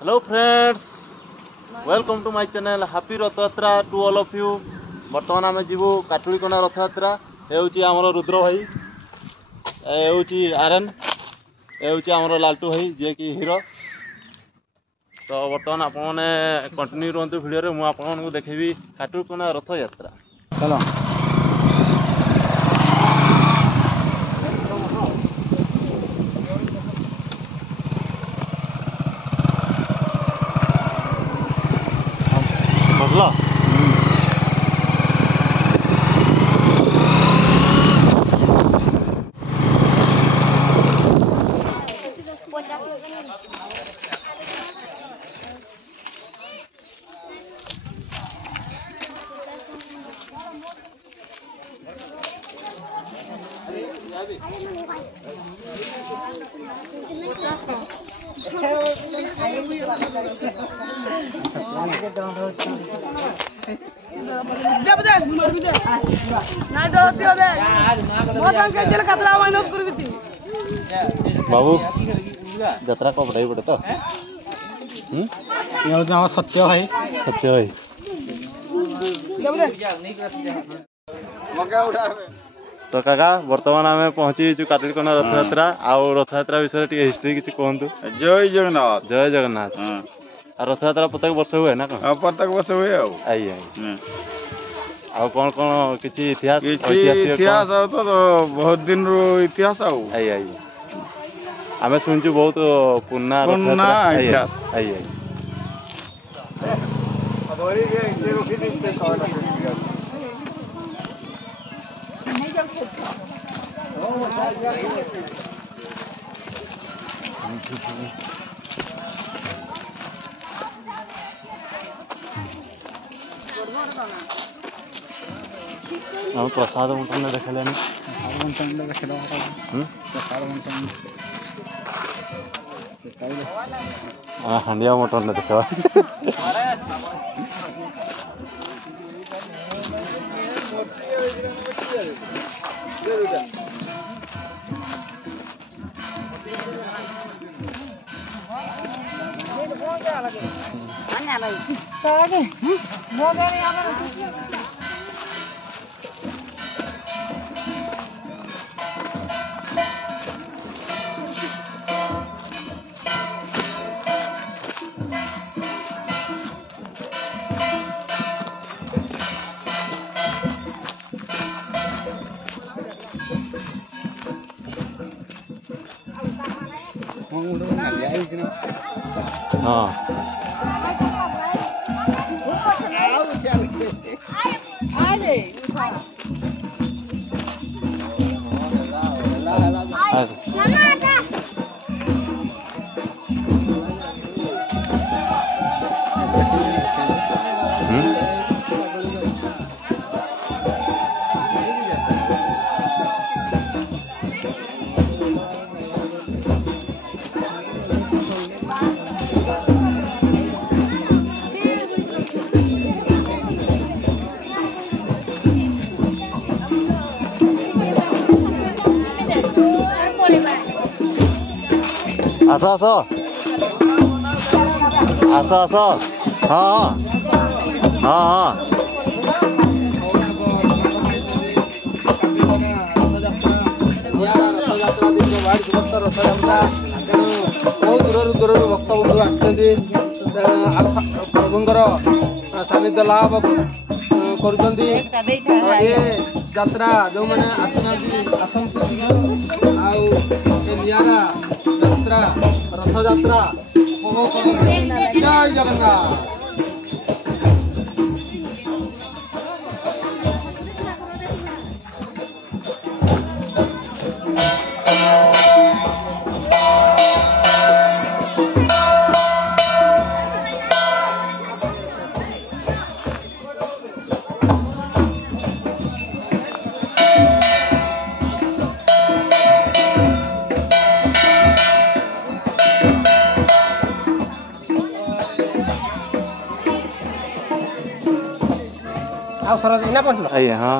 Hello friends, welcome to my channel. Happy Rath Yatra to all of you. बर्तमान आम जीवु काटुलीकोना रथ यात्रा ये आमर रुद्र भाई ये आर्यन ये आमर लालटू भाई जे कि हीरो। तो बर्तमान आपने कंटिन्यू रुहतु भिडियो मुझे आपको देखेबी काटुलीकोना रथ यात्रा। चलो बदला बाबू जत्रा को बढ़ाई पड़े तो सत्य भाई तो काका बर्तमान आम पहुंची काटुलीकोना रथ यात्रा आउ रथ यात्रा विषय हिस्ट्री किसी कहतु। जय जगन्नाथ। जय जगन्नाथ। रथ यात्रा प्रत्येक वर्ष हुए ना कौन? प्रत्येक वर्ष हुए आई आउ कौन कौन किसी इतिहास इतिहास तो बहुत दिन रो इतिहास आई आम शुणु बहुत पुन्ना इतिहास आई हम प्रसाद बंटन देखले हांडिया मटन देखा आस आस आस आस हाँ हाँ हाँ बहुत दूर दूर भक्त बंधु आसुँच प्रभुंर सानिध्य लाभ करा जो मैंने आसना यात्रा रथ यात्रा जय जगन्नाथ। आइए हाँ